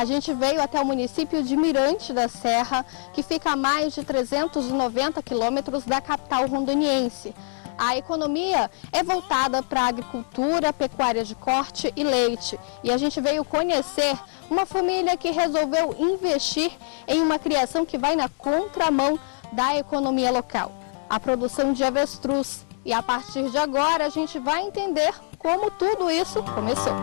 A gente veio até o município de Mirante da Serra, que fica a mais de 390 quilômetros da capital rondoniense. A economia é voltada para a agricultura, pecuária de corte e leite. E a gente veio conhecer uma família que resolveu investir em uma criação que vai na contramão da economia local, a produção de avestruz. E a partir de agora a gente vai entender como tudo isso começou.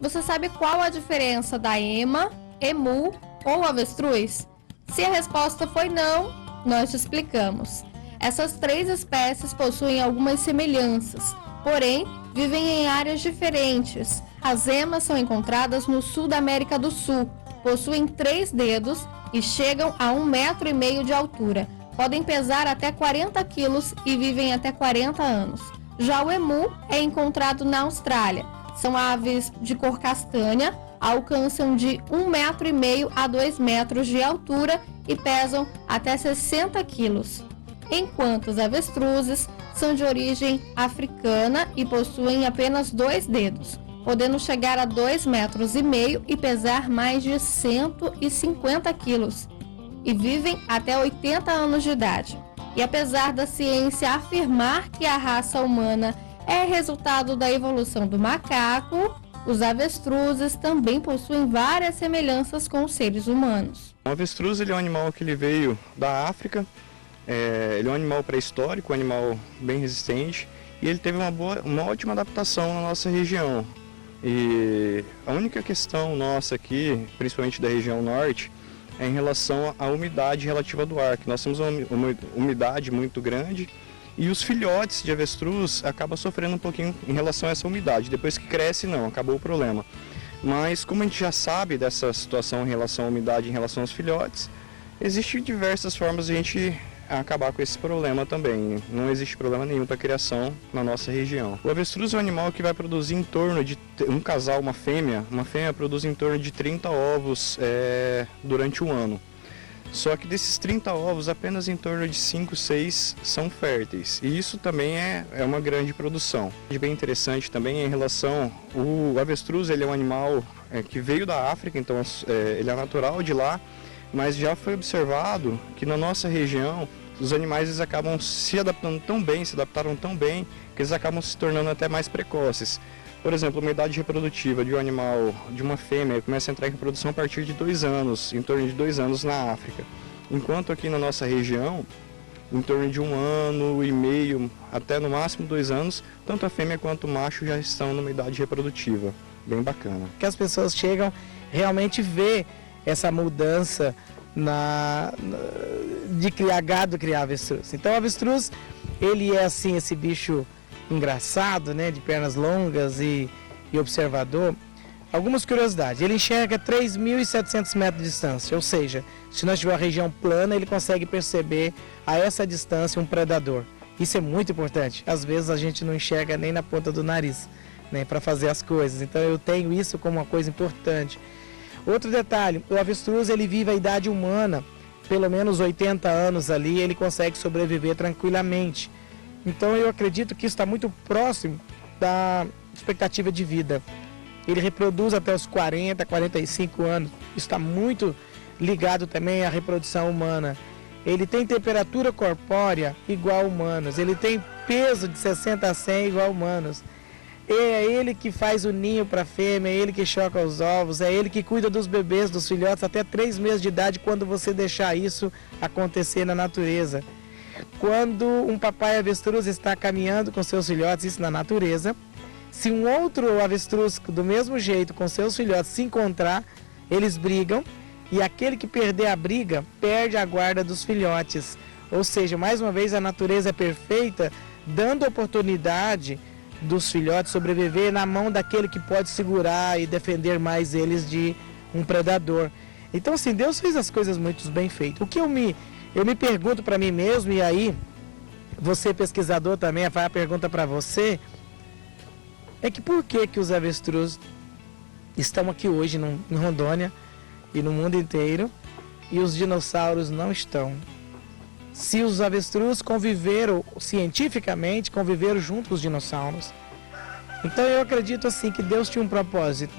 Você sabe qual a diferença da ema, emu ou avestruz? Se a resposta foi não, nós te explicamos. Essas três espécies possuem algumas semelhanças, porém vivem em áreas diferentes. As emas são encontradas no sul da América do Sul, possuem 3 dedos e chegam a 1,5 metro de altura. Podem pesar até 40 quilos e vivem até 40 anos. Já o emu é encontrado na Austrália. São aves de cor castanha, alcançam de 1,5 metro a 2 metros de altura e pesam até 60 quilos. Enquanto os avestruzes são de origem africana e possuem apenas 2 dedos, podendo chegar a 2,5 metros e pesar mais de 150 quilos. E vivem até 80 anos de idade. E apesar da ciência afirmar que a raça humana é resultado da evolução do macaco, os avestruzes também possuem várias semelhanças com os seres humanos. O avestruz ele é um animal que ele veio da África, ele é um animal pré-histórico, um animal bem resistente, e ele teve uma ótima adaptação na nossa região. E a única questão nossa aqui, principalmente da região norte, é em relação à umidade relativa do ar, que nós temos uma umidade muito grande e os filhotes de avestruz acabam sofrendo um pouquinho em relação a essa umidade. Depois que cresce, não, acabou o problema. Mas como a gente já sabe dessa situação em relação à umidade, em relação aos filhotes, existem diversas formas de a gente acabar com esse problema também. Não existe problema nenhum para a criação na nossa região. O avestruz é um animal que vai produzir em torno de um casal, uma fêmea produz em torno de 30 ovos durante o ano. Só que desses 30 ovos, apenas em torno de 5, 6 são férteis. E isso também é uma grande produção. Bem interessante também em relação... O avestruz ele é um animal que veio da África, então ele é natural de lá, mas já foi observado que na nossa região os animais eles acabam se adaptaram tão bem, que eles acabam se tornando até mais precoces. Por exemplo, uma idade reprodutiva de um animal, de uma fêmea, começa a entrar em reprodução a partir de 2 anos, em torno de 2 anos na África. Enquanto aqui na nossa região, em torno de 1 ano e meio, até no máximo 2 anos, tanto a fêmea quanto o macho já estão numa idade reprodutiva. Bem bacana. Que as pessoas chegam realmente ver essa mudança de criar gado, criar avestruz. Então o avestruz, ele é assim, esse bicho engraçado, né, de pernas longas e observador. Algumas curiosidades, ele enxerga 3.700 metros de distância, ou seja, se nós tivermos uma região plana, ele consegue perceber a essa distância um predador. Isso é muito importante, às vezes a gente não enxerga nem na ponta do nariz, né, para fazer as coisas, então eu tenho isso como uma coisa importante. Outro detalhe, o avestruz ele vive a idade humana, pelo menos 80 anos ali, ele consegue sobreviver tranquilamente. Então eu acredito que isso está muito próximo da expectativa de vida. Ele reproduz até os 40, 45 anos, isso está muito ligado também à reprodução humana. Ele tem temperatura corpórea igual a humanos, ele tem peso de 60 a 100 igual a humanos. É ele que faz o ninho para a fêmea, é ele que choca os ovos, é ele que cuida dos bebês, dos filhotes até 3 meses de idade, quando você deixar isso acontecer na natureza. Quando um papai avestruz está caminhando com seus filhotes, isso na natureza, se um outro avestruz do mesmo jeito com seus filhotes se encontrar, eles brigam e aquele que perder a briga perde a guarda dos filhotes. Ou seja, mais uma vez a natureza é perfeita, dando oportunidade dos filhotes sobreviver na mão daquele que pode segurar e defender mais eles de um predador. Então, assim, Deus fez as coisas muito bem feitas. O que eu me pergunto para mim mesmo, e aí você pesquisador também, vai a pergunta para você, é que por que os avestruz estão aqui hoje em Rondônia e no mundo inteiro e os dinossauros não estão? Se os avestruz conviveram cientificamente, conviveram junto com os dinossauros. Então eu acredito assim que Deus tinha um propósito.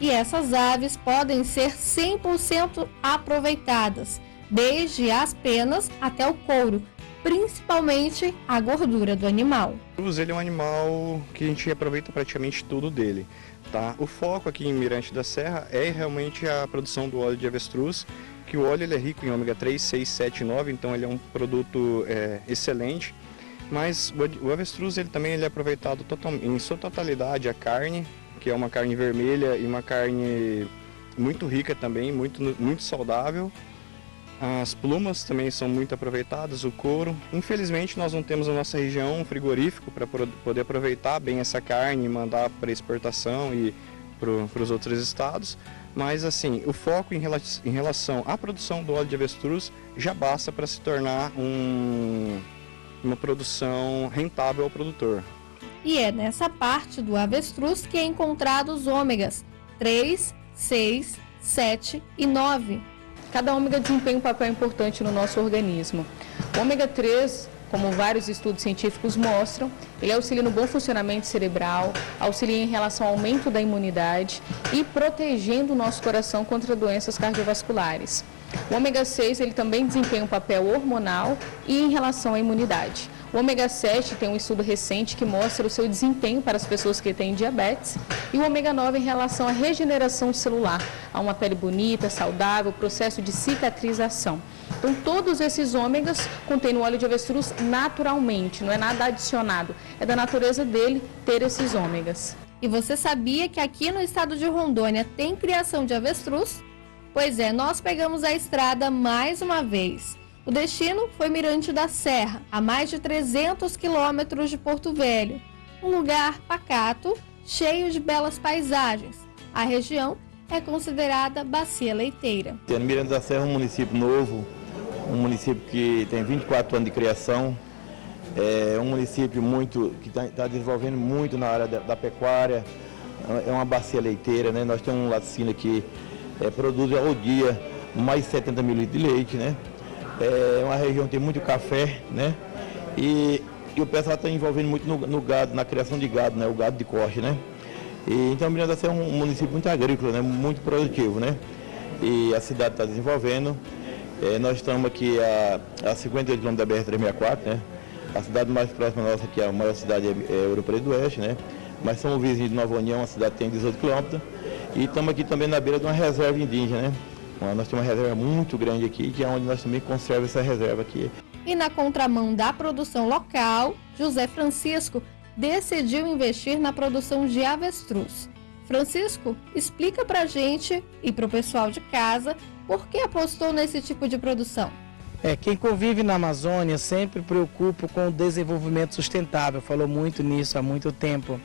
E essas aves podem ser 100% aproveitadas, desde as penas até o couro, principalmente a gordura do animal. Ele é um animal que a gente aproveita praticamente tudo dele, tá? O foco aqui em Mirante da Serra é realmente a produção do óleo de avestruz, que o óleo ele é rico em ômega 3, 6, 7 e 9, então ele é um produto excelente. Mas o avestruz ele também é aproveitado em sua totalidade a carne, que é uma carne vermelha e uma carne muito rica também, muito saudável. As plumas também são muito aproveitadas, o couro. Infelizmente nós não temos na nossa região um frigorífico para poder aproveitar bem essa carne e mandar para exportação e para os outros estados. Mas assim, o foco em relação à produção do óleo de avestruz já basta para se tornar uma produção rentável ao produtor. E é nessa parte do avestruz que é encontrado os ômegas 3, 6, 7 e 9. Cada ômega desempenha um papel importante no nosso organismo. O ômega 3, como vários estudos científicos mostram, ele auxilia no bom funcionamento cerebral, auxilia em relação ao aumento da imunidade e protegendo o nosso coração contra doenças cardiovasculares. O ômega 6 ele também desempenha um papel hormonal e em relação à imunidade. O ômega 7 tem um estudo recente que mostra o seu desempenho para as pessoas que têm diabetes e o ômega 9 em relação à regeneração celular, a uma pele bonita, saudável, processo de cicatrização. Então, todos esses ômegas contêm no óleo de avestruz naturalmente, não é nada adicionado, é da natureza dele ter esses ômegas. E você sabia que aqui no estado de Rondônia tem criação de avestruz? Pois é, nós pegamos a estrada mais uma vez. O destino foi Mirante da Serra, a mais de 300 quilômetros de Porto Velho. Um lugar pacato, cheio de belas paisagens. A região é considerada bacia leiteira. Mirante da Serra é um município novo, um município que tem 24 anos de criação. É um município que está desenvolvendo muito na área da pecuária. É uma bacia leiteira, né? Nós temos um laticínio que produz ao dia mais de 70 mil litros de leite, né? É uma região que tem muito café, né? E o pessoal está envolvendo muito no gado, na criação de gado, né? O gado de corte, né? E, então, Mirante da Serra é um município muito agrícola, né? Muito produtivo, né? E a cidade está desenvolvendo. Nós estamos aqui a 58 km da BR-364, né? A cidade mais próxima nossa, que é a maior cidade, é Ouro Preto do Oeste, né? Mas somos vizinhos de Nova União, a cidade tem 18 km. E estamos aqui também na beira de uma reserva indígena, né? Nós temos uma reserva muito grande aqui, que é onde nós também conservamos essa reserva aqui. E na contramão da produção local, José Francisco decidiu investir na produção de avestruz. Francisco, explica pra gente e pro pessoal de casa por que apostou nesse tipo de produção. Quem convive na Amazônia sempre preocupa com o desenvolvimento sustentável, falou muito nisso há muito tempo.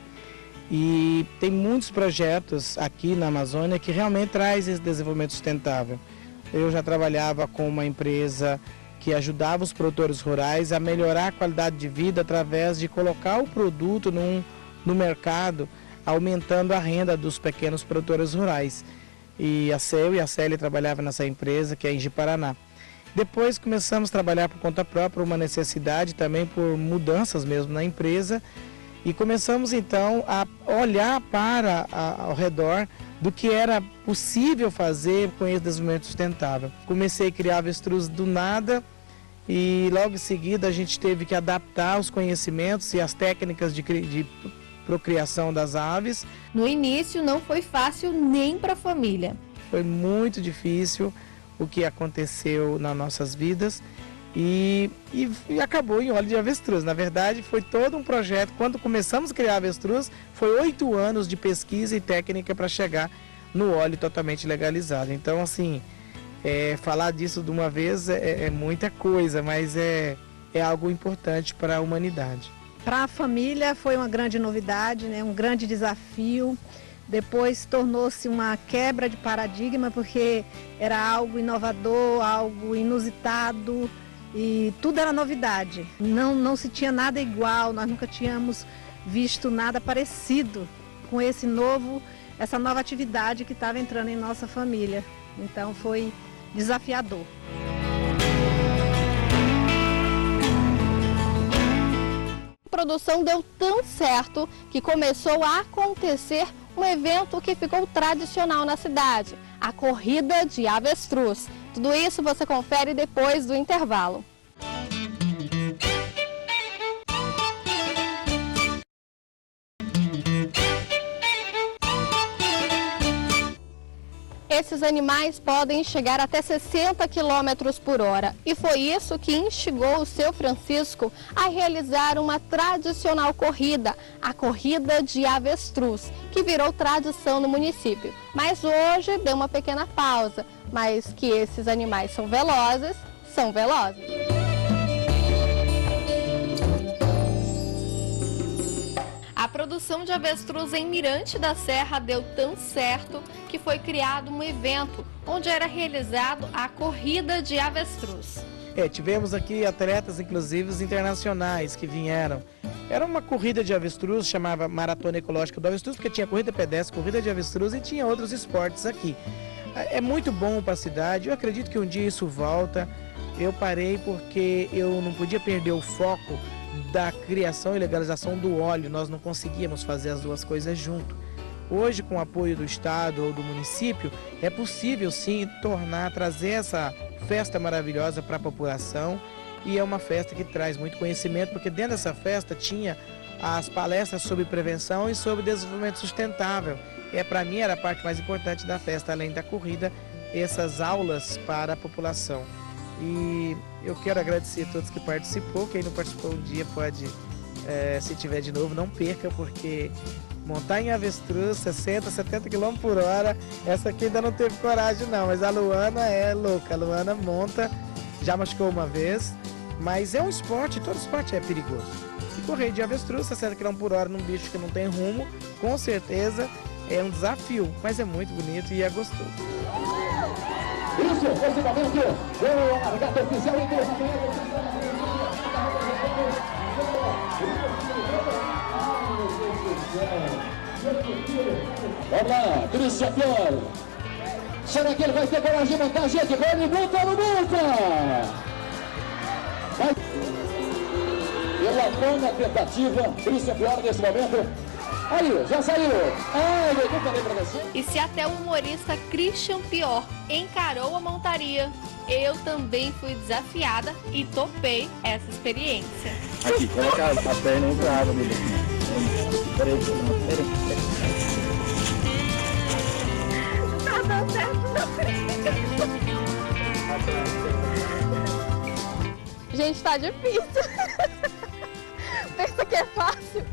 E tem muitos projetos aqui na Amazônia que realmente traz esse desenvolvimento sustentável. Eu já trabalhava com uma empresa que ajudava os produtores rurais a melhorar a qualidade de vida através de colocar o produto no mercado, aumentando a renda dos pequenos produtores rurais. E eu e a Célia trabalhava nessa empresa, que é em Ji-Paraná. Depois começamos a trabalhar por conta própria, uma necessidade também por mudanças mesmo na empresa. E começamos então a olhar ao redor do que era possível fazer com esse desenvolvimento sustentável. Comecei a criar avestruz do nada e logo em seguida a gente teve que adaptar os conhecimentos e as técnicas de procriação das aves. No início não foi fácil nem para a família. Foi muito difícil o que aconteceu nas nossas vidas. E acabou em óleo de avestruz. Na verdade, foi todo um projeto. Quando começamos a criar avestruz, foi 8 anos de pesquisa e técnica para chegar no óleo totalmente legalizado. Então, assim, falar disso de uma vez é muita coisa, mas é algo importante para a humanidade. Para a família foi uma grande novidade, né? Um grande desafio. Depois tornou-se uma quebra de paradigma, porque era algo inovador, algo inusitado. E tudo era novidade, não se tinha nada igual, nós nunca tínhamos visto nada parecido com essa nova atividade que estava entrando em nossa família. Então foi desafiador. produção deu tão certo que começou a acontecer um evento que ficou tradicional na cidade, a corrida de avestruz. Tudo isso você confere depois do intervalo. Esses animais podem chegar até 60 km por hora e foi isso que instigou o seu Francisco a realizar uma tradicional corrida, a corrida de avestruz, que virou tradição no município. Mas hoje deu uma pequena pausa, mas que esses animais são velozes, são velozes. A produção de avestruz em Mirante da Serra deu tão certo que foi criado um evento onde era realizado a corrida de avestruz. Tivemos aqui atletas, inclusive internacionais, que vieram. Era uma corrida de avestruz, chamava Maratona Ecológica do Avestruz, porque tinha corrida pedestre, corrida de avestruz e tinha outros esportes aqui. É muito bom para a cidade, eu acredito que um dia isso volta. Eu parei porque eu não podia perder o foco da criação e legalização do óleo, nós não conseguíamos fazer as duas coisas junto. Hoje, com o apoio do Estado ou do município, é possível sim trazer essa festa maravilhosa para a população, e é uma festa que traz muito conhecimento, porque dentro dessa festa tinha as palestras sobre prevenção e sobre desenvolvimento sustentável. Para mim era a parte mais importante da festa, além da corrida, essas aulas para a população. E eu quero agradecer a todos que participou. Quem não participou um dia pode, se tiver de novo, não perca, porque montar em avestruz 60, 70 km por hora, essa aqui ainda não teve coragem não, mas a Luana é louca, a Luana monta, já machucou uma vez, mas é um esporte, todo esporte é perigoso. E correr de avestruz 60 km por hora num bicho que não tem rumo, com certeza é um desafio, mas é muito bonito e é gostoso. Isso, positivamente, o largado oficial em vamos lá, Cristian Pior. Será que ele vai ter coragem de montar, gente? Vai, ele monta, não monta! Vai. Pela nona tentativa, Cristian Pior nesse momento. Aí, já saiu. Eu falei pra você. E se até o humorista Christian Pior encarou a montaria, eu também fui desafiada e topei essa experiência. Aqui, coloca a perna entre a água, amiga. Peraí. Tá dando certo, não. Gente, tá difícil. Pensa que é fácil?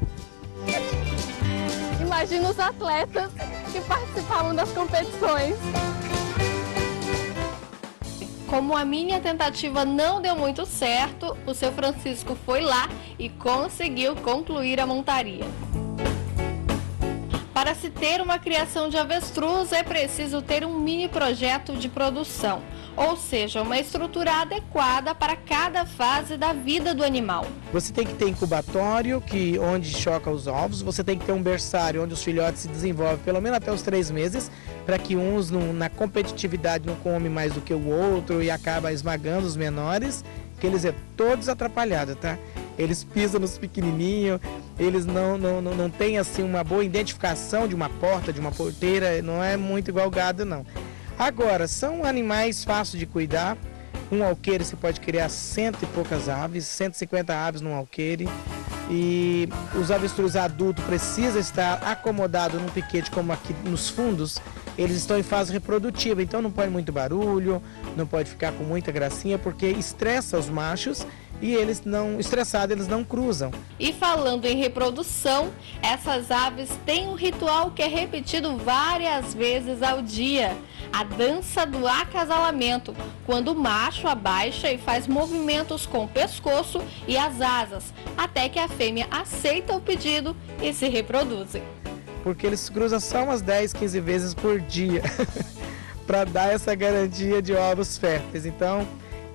Imagina os atletas que participavam das competições. Como a minha tentativa não deu muito certo, o seu Francisco foi lá e conseguiu concluir a montaria. Para se ter uma criação de avestruz, é preciso ter um mini projeto de produção, ou seja, uma estrutura adequada para cada fase da vida do animal. Você tem que ter incubatório, onde choca os ovos, você tem que ter um berçário onde os filhotes se desenvolvem pelo menos até os 3 meses, para que uns na competitividade não comem mais do que o outro e acaba esmagando os menores, que eles é todos atrapalhados, tá? Eles pisam nos pequenininhos, eles não têm assim uma boa identificação de uma porta, de uma porteira, não é muito igual gado não. Agora, são animais fáceis de cuidar. Um alqueire você pode criar 100 e poucas aves, 150 aves num alqueire. E os avestruz adultos precisam estar acomodados num piquete como aqui nos fundos. Eles estão em fase reprodutiva, então não pode muito barulho, não pode ficar com muita gracinha, porque estressa os machos. E eles estressados, eles não cruzam. E falando em reprodução, essas aves têm um ritual que é repetido várias vezes ao dia. A dança do acasalamento, quando o macho abaixa e faz movimentos com o pescoço e as asas, até que a fêmea aceita o pedido e se reproduzem. Porque eles cruzam só umas 10, 15 vezes por dia, para dar essa garantia de ovos férteis. Então,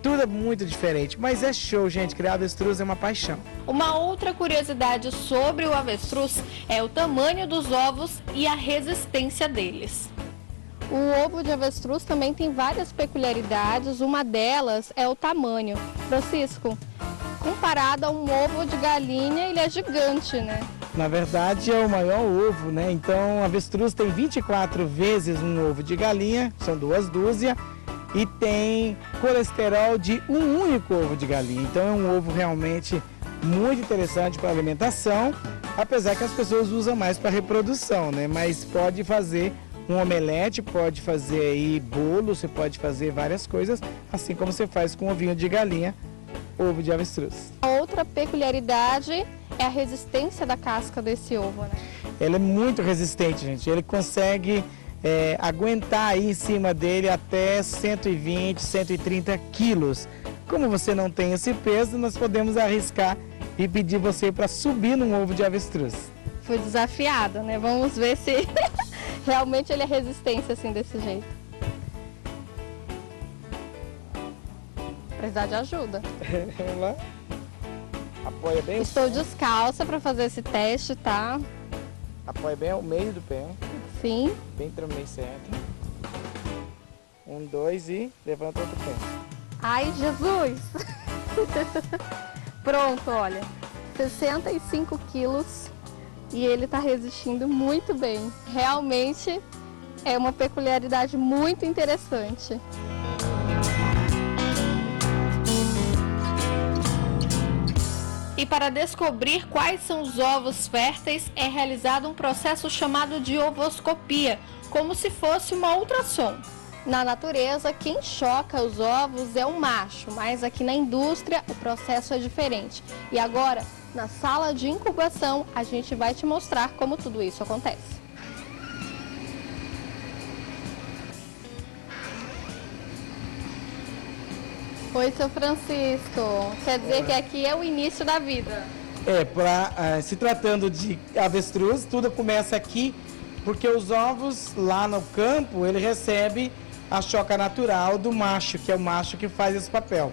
tudo é muito diferente, mas é show, gente. Criar avestruz é uma paixão. Uma outra curiosidade sobre o avestruz é o tamanho dos ovos e a resistência deles. O ovo de avestruz também tem várias peculiaridades, uma delas é o tamanho. Francisco, comparado a um ovo de galinha, ele é gigante, né? Na verdade é o maior ovo, né? Então, avestruz tem 24 vezes um ovo de galinha, são 2 dúzias, e tem colesterol de um único ovo de galinha. Então é um ovo realmente muito interessante para alimentação, apesar que as pessoas usam mais para reprodução, né? Mas pode fazer um omelete, pode fazer aí bolo, você pode fazer várias coisas, assim como você faz com ovinho de galinha, ovo de avestruz. A outra peculiaridade é a resistência da casca desse ovo, né? Ele é muito resistente, gente. Ele consegue aguentar aí em cima dele até 120, 130 quilos. Como você não tem esse peso, nós podemos arriscar e pedir você para subir num ovo de avestruz. Fui desafiada, né? Vamos ver se realmente ele é resistente assim desse jeito. Precisar de ajuda. Ela apoia bem. Estou descalça para fazer esse teste, tá? Apoia bem ao meio do pé. Sim. Bem para o meio certo. 1, 2 e levanta outro pé. Ai, Jesus! Pronto, olha. 65 quilos e ele está resistindo muito bem. Realmente é uma peculiaridade muito interessante. E para descobrir quais são os ovos férteis, é realizado um processo chamado de ovoscopia, como se fosse uma ultrassom. Na natureza, quem choca os ovos é o macho, mas aqui na indústria o processo é diferente. E agora, na sala de incubação, a gente vai te mostrar como tudo isso acontece. Oi, seu Francisco. Quer dizer que aqui é o início da vida? Se tratando de avestruz, tudo começa aqui, porque os ovos lá no campo, ele recebe a choca natural do macho, que é o macho que faz esse papel.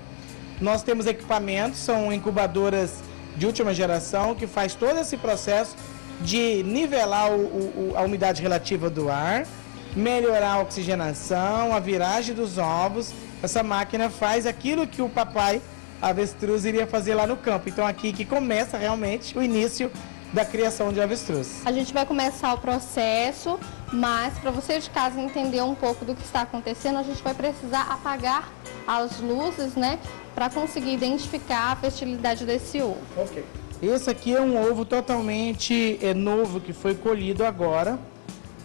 Nós temos equipamentos, são incubadoras de última geração, que faz todo esse processo de nivelar a umidade relativa do ar, melhorar a oxigenação, a viragem dos ovos. Essa máquina faz aquilo que o papai avestruz iria fazer lá no campo. Então aqui que começa realmente o início da criação de avestruz. A gente vai começar o processo, mas para você de casa entender um pouco do que está acontecendo, a gente vai precisar apagar as luzes, né, para conseguir identificar a fertilidade desse ovo. Ok. Esse aqui é um ovo totalmente novo que foi colhido agora.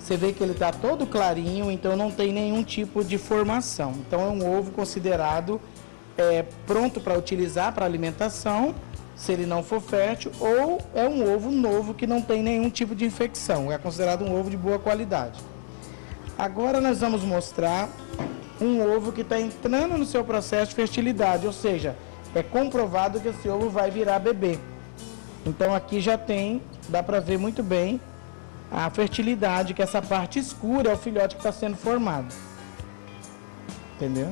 Você vê que ele está todo clarinho, então não tem nenhum tipo de formação. Então é um ovo considerado pronto para utilizar para alimentação, se ele não for fértil, ou é um ovo novo que não tem nenhum tipo de infecção. É considerado um ovo de boa qualidade. Agora nós vamos mostrar um ovo que está entrando no seu processo de fertilidade, ou seja, é comprovado que esse ovo vai virar bebê. Então aqui já tem, dá para ver muito bem a fertilidade, que essa parte escura é o filhote que está sendo formado. Entendeu?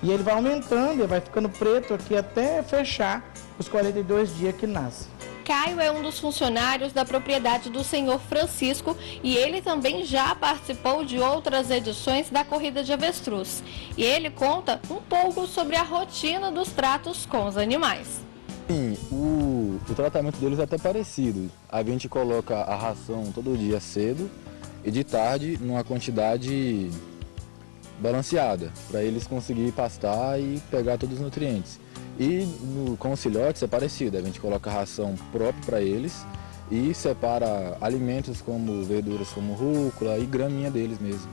E ele vai aumentando, ele vai ficando preto aqui até fechar os 42 dias que nasce. Caio é um dos funcionários da propriedade do senhor Francisco e ele também já participou de outras edições da corrida de avestruz. E ele conta um pouco sobre a rotina dos tratos com os animais. Sim, o tratamento deles é até parecido. A gente coloca a ração todo dia cedo e de tarde numa quantidade balanceada, para eles conseguirem pastar e pegar todos os nutrientes. E com os filhotes é parecido, a gente coloca a ração própria para eles e separa alimentos como verduras como rúcula e graminha deles mesmo.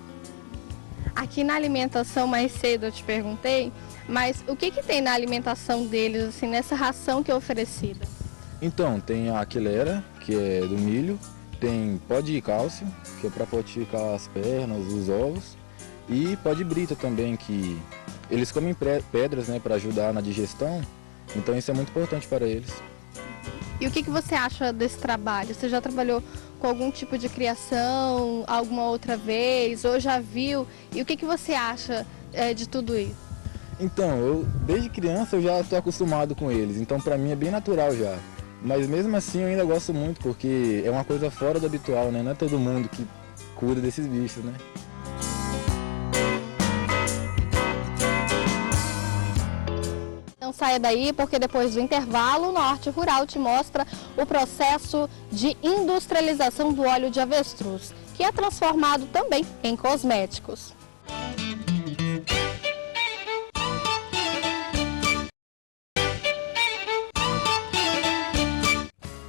Aqui na alimentação, mais cedo eu te perguntei, mas o que tem na alimentação deles, assim, nessa ração que é oferecida? Então, tem a aquilera, que é do milho, tem pó de cálcio, que é para fortificar as pernas, os ovos, e pó de brita também, que eles comem pedras, né, para ajudar na digestão, então isso é muito importante para eles. E o que você acha desse trabalho? Você já trabalhou com algum tipo de criação alguma outra vez, ou já viu? E o que você acha de tudo isso? Então, desde criança eu já estou acostumado com eles, então para mim é bem natural já. Mas mesmo assim eu ainda gosto muito, porque é uma coisa fora do habitual, né? Não é todo mundo que cuida desses bichos, né? Então saia daí, porque depois do intervalo, o Norte Rural te mostra o processo de industrialização do óleo de avestruz, que é transformado também em cosméticos.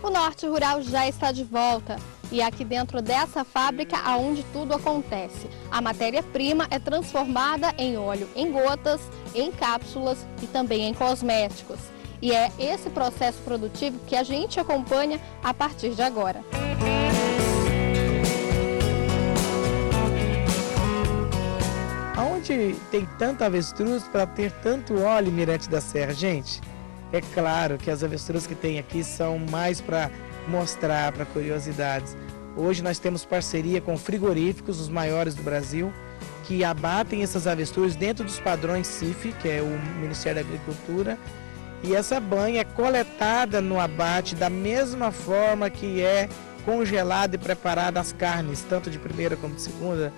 O Norte Rural já está de volta. E é aqui dentro dessa fábrica aonde tudo acontece. A matéria-prima é transformada em óleo em gotas, em cápsulas e também em cosméticos. E é esse processo produtivo que a gente acompanha a partir de agora. Aonde tem tanta avestruz para ter tanto óleo em Mirante da Serra, gente? É claro que as avestruzes que tem aqui são mais para mostrar, para curiosidades. Hoje nós temos parceria com frigoríficos, os maiores do Brasil, que abatem essas avestruzes dentro dos padrões CIF, que é o Ministério da Agricultura, e essa banha é coletada no abate da mesma forma que é congelada e preparada as carnes, tanto de primeira como de segunda,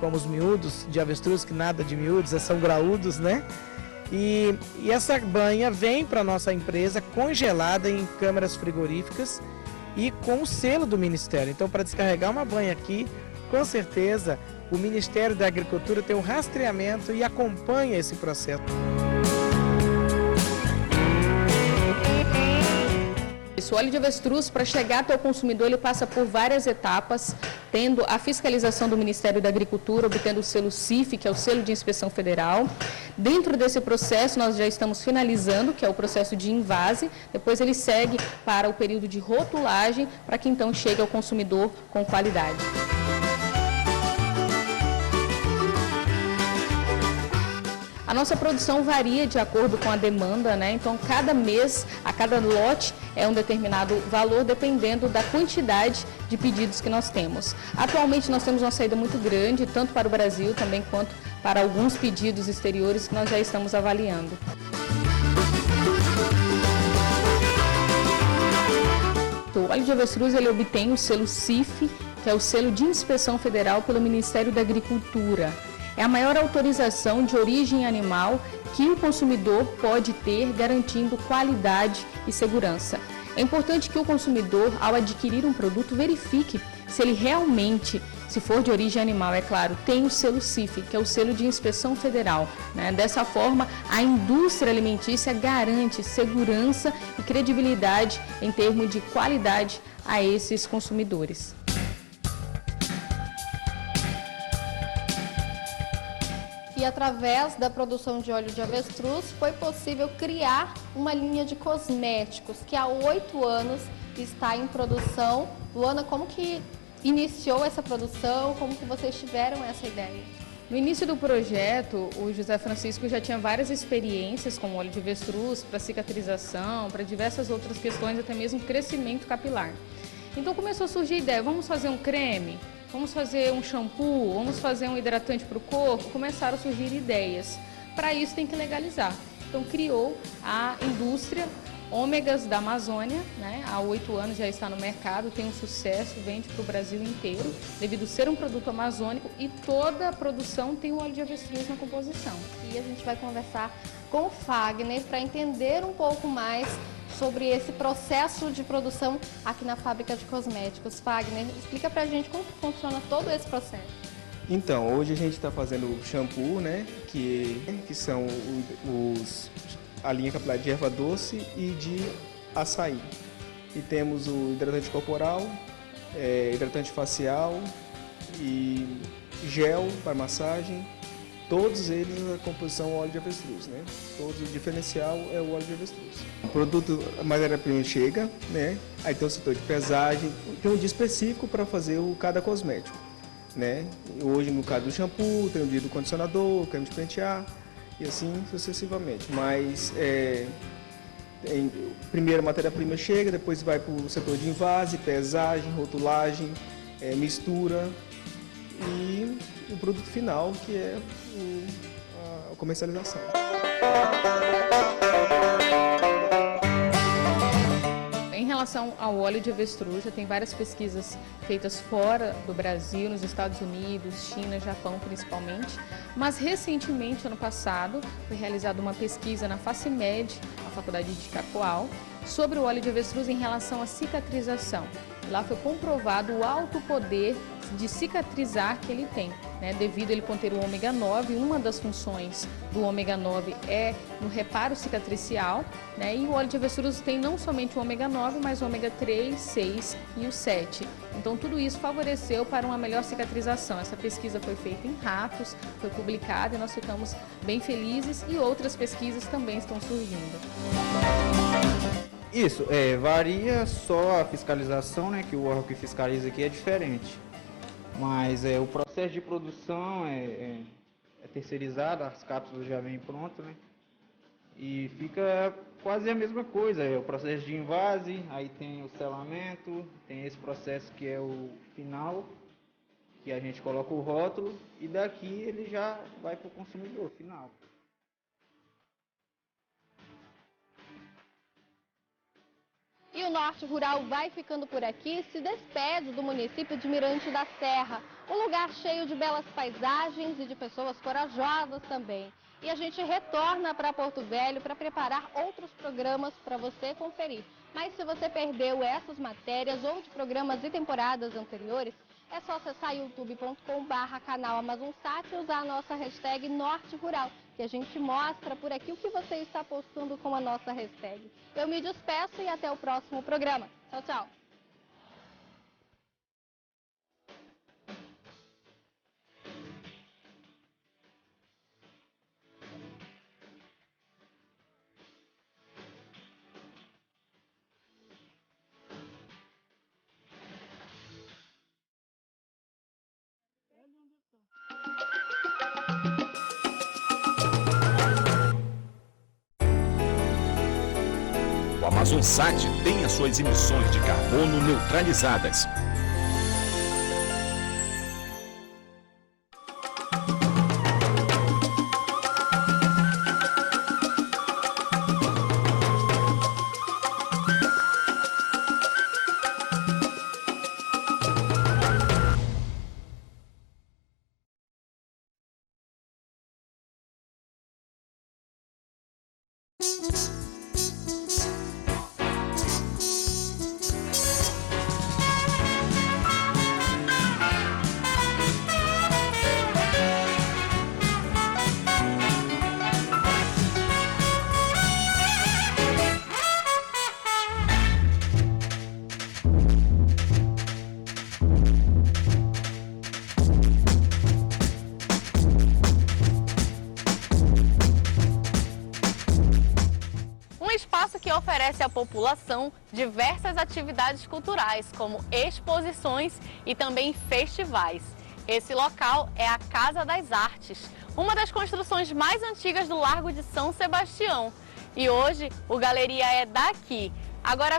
como os miúdos de avestruz, que nada de miúdos, são graúdos, né? E essa banha vem para a nossa empresa congelada em câmaras frigoríficas e com o selo do Ministério. Então, para descarregar uma banha aqui, com certeza o Ministério da Agricultura tem um rastreamento e acompanha esse processo. O óleo de avestruz, para chegar até o consumidor, ele passa por várias etapas, tendo a fiscalização do Ministério da Agricultura, obtendo o selo CIF, que é o selo de inspeção federal. Dentro desse processo, nós já estamos finalizando, que é o processo de invase. Depois ele segue para o período de rotulagem, para que então chegue ao consumidor com qualidade. A nossa produção varia de acordo com a demanda, né? Então, cada mês, a cada lote é um determinado valor, dependendo da quantidade de pedidos que nós temos. Atualmente, nós temos uma saída muito grande, tanto para o Brasil também quanto para alguns pedidos exteriores que nós já estamos avaliando. O óleo de avestruz ele obtém o selo CIF, que é o selo de inspeção federal pelo Ministério da Agricultura. É a maior autorização de origem animal que o consumidor pode ter, garantindo qualidade e segurança. É importante que o consumidor, ao adquirir um produto, verifique se ele realmente, se for de origem animal, é claro, tem o selo CIF, que é o selo de inspeção federal, né? Dessa forma, a indústria alimentícia garante segurança e credibilidade em termos de qualidade a esses consumidores. E através da produção de óleo de avestruz foi possível criar uma linha de cosméticos que há 8 anos está em produção. Luana, como que iniciou essa produção? Como que vocês tiveram essa ideia? No início do projeto, o José Francisco já tinha várias experiências com óleo de avestruz para cicatrização, para diversas outras questões, até mesmo crescimento capilar. Então começou a surgir a ideia, vamos fazer um creme? Vamos fazer um shampoo, vamos fazer um hidratante para o corpo, começaram a surgir ideias. Para isso tem que legalizar. Então criou a indústria Ômegas da Amazônia, né? Há 8 anos já está no mercado, tem um sucesso, vende para o Brasil inteiro, devido a ser um produto amazônico e toda a produção tem o óleo de avestruz na composição. E a gente vai conversar com o Fagner para entender um pouco mais sobre esse processo de produção aqui na fábrica de cosméticos. Fagner, explica pra gente como funciona todo esse processo. Então, hoje a gente está fazendo o shampoo, né, que são a linha capilar de erva doce e de açaí. E temos o hidratante corporal, hidratante facial e gel para massagem. Todos eles a composição óleo de avestruz, né? O diferencial é o óleo de avestruz. O produto, a matéria-prima chega, né? Aí tem o setor de pesagem, tem um dia específico para fazer cada cosmético, né? Hoje, no caso do shampoo, tem o dia do condicionador, creme de pentear e assim sucessivamente. Mas primeiro a matéria-prima chega, depois vai para o setor de invase, pesagem, rotulagem, mistura e o produto final, que é a comercialização. Em relação relação ao óleo de avestruz, já tem várias pesquisas feitas fora do Brasil, nos Estados Unidos, China, Japão principalmente, mas recentemente, ano passado, foi realizada uma pesquisa na FACIMED, a Faculdade de Cacoal, sobre o óleo de avestruz em relação à cicatrização. Lá foi comprovado o alto poder de cicatrizar que ele tem, né? Devido a ele conter o ômega 9, uma das funções do ômega 9 é no reparo cicatricial, né? E o óleo de avestruz tem não somente o ômega 9, mas o ômega 3, 6 e o 7. Então tudo isso favoreceu para uma melhor cicatrização. Essa pesquisa foi feita em ratos, foi publicada e nós ficamos bem felizes e outras pesquisas também estão surgindo. Isso, varia só a fiscalização, né, que o órgão que fiscaliza aqui é diferente. Mas o processo de produção é terceirizado, as cápsulas já vêm prontas, né? E fica quase a mesma coisa, o processo de invase, aí tem o selamento, tem esse processo que é o final, que a gente coloca o rótulo e daqui ele já vai para o consumidor final. E o Norte Rural vai ficando por aqui, se despede do município de Mirante da Serra, um lugar cheio de belas paisagens e de pessoas corajosas também. E a gente retorna para Porto Velho para preparar outros programas para você conferir. Mas se você perdeu essas matérias ou de programas e temporadas anteriores, é só acessar youtube.com/canal AmazonSat e usar a nossa hashtag Norte Rural, que a gente mostra por aqui o que você está postando com a nossa hashtag. Eu me despeço e até o próximo programa. Tchau, tchau! O AmazonSat tem as suas emissões de carbono neutralizadas. Espaço que oferece à população diversas atividades culturais, como exposições e também festivais. Esse local é a Casa das Artes, uma das construções mais antigas do Largo de São Sebastião. E hoje o Galeria é daqui. Agora